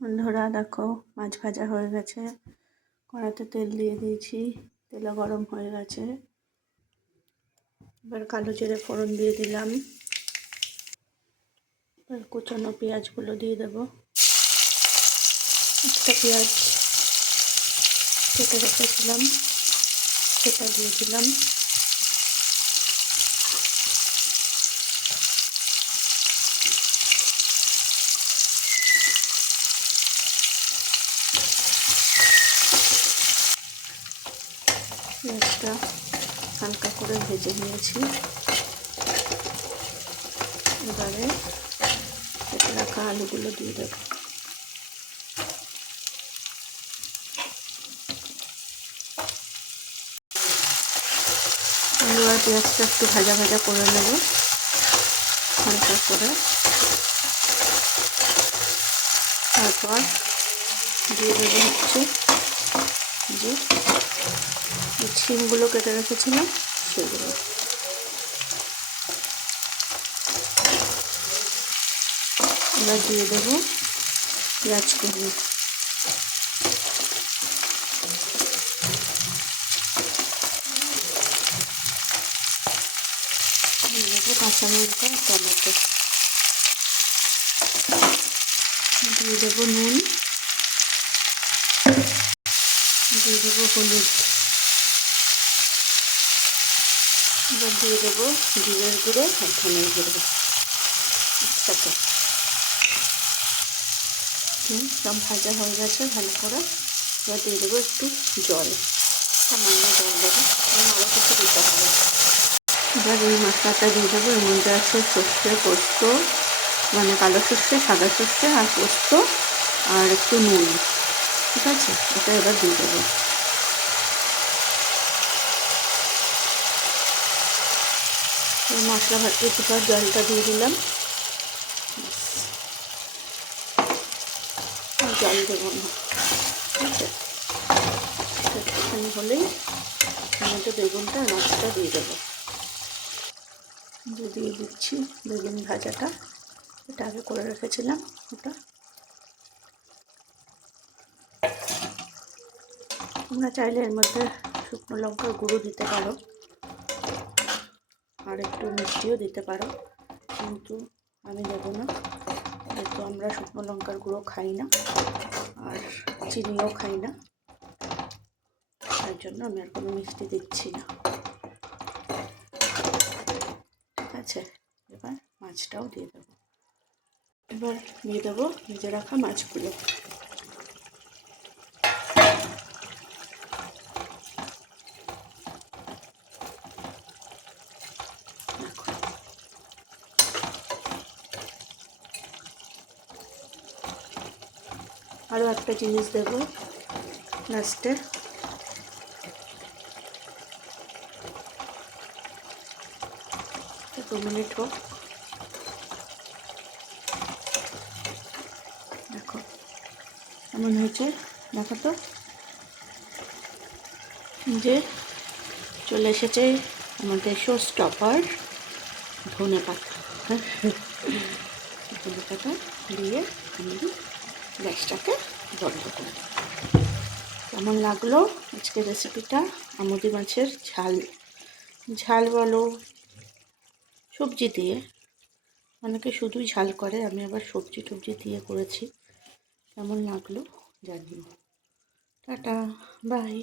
বন্ধুরা দেখো মাছ ভাজা হয়ে গেছে। কড়াতে তেল দিয়ে দিয়েছি, তেলও গরম হয়ে গেছে। এবার কালো জিরে ফোড়ন দিয়ে দিলাম। এবার কুচানো পেঁয়াজগুলো দিয়ে দেবো। একটা পেঁয়াজ কেটে রেখেছিলাম, সেটা দিয়ে দিলাম। পেঁয়াজটা হালকা করে ভেজে নিয়েছি। এবারে কেটে রাখা আলুগুলো দিয়ে দেবো। আলু আর পেঁয়াজটা একটু ভাজা ভাজা করে নেব হালকা করে। তারপর দিয়ে দেবো হচ্ছে যে শিমগুলো কেটে রেখেছিলাম সেগুলো। এবার দিয়ে দেবো পেঁয়াজ কুচি, দেবো কাঁচা লঙ্কা, টমেটো, দিয়ে দেবো নুন, দিয়ে দেবো হলুদ, এবার দিয়ে দেবো জিরের গুঁড়ো আর ধনের গুঁড়ো একসাথে। সব ভাজা হয়ে গেছে ভালো করে। এবার দিয়ে দেবো একটু জল, সামান্য জল দেবো, আরও কিছু দিতে হবে। এবার এই মশলাটা দিয়ে দেবো। এর মধ্যে আছে সর্ষে, পোস্ত, মানে কালো সর্ষে, সাদা সর্ষে আর পোস্ত, আর একটু নুন। ঠিক আছে, এটা এবার দিয়ে দেবো। মশলা ভাজতে কিছুটা জলটা দিয়ে দিলাম, জল দেবো না। ঠিক আছে, একটুখানি হলেই আমাদের বেগুনটা মাছটা দিয়ে দেবো। দিয়ে দিচ্ছি বেগুন ভাজাটা, এটা আগে করে রেখেছিলাম ওটা। তোমরা চাইলে এর মধ্যে শুকনো লঙ্কার গুঁড়ো দিতে পারো আর একটু মিষ্টিও দিতে পারো, কিন্তু আমি দেবো না, যেহেতু আমরা শুকনো লঙ্কার গুঁড়ো খাই না আর চিনিও খাই না, তার জন্য আমি আর কোনো মিষ্টি দিচ্ছি না। ঠিক আছে, এবার মাছটাও দিয়ে দেবো। এবার দিয়ে দেবো ভেজে রাখা মাছগুলো। আরও একটা জিনিস দেবো লাস্টে, তো 2 মিনিট হোক। দেখো কেমন হয়েছে, দেখো তো, যে চলে এসেছে আমাদের শো স্টপার ধনে পাতা। ধনে পাতা দিয়ে আমি গ্যাসটাকে বন্ধ করি। কেমন লাগলো আজকের রেসিপিটা? আমুদি মাছের ঝাল, ঝাল বলো, সবজি দিয়ে, অনেকে শুধুই ঝাল করে, আমি আবার সবজি টবজি দিয়ে করেছি। কেমন লাগলো জানিও। Tata, by.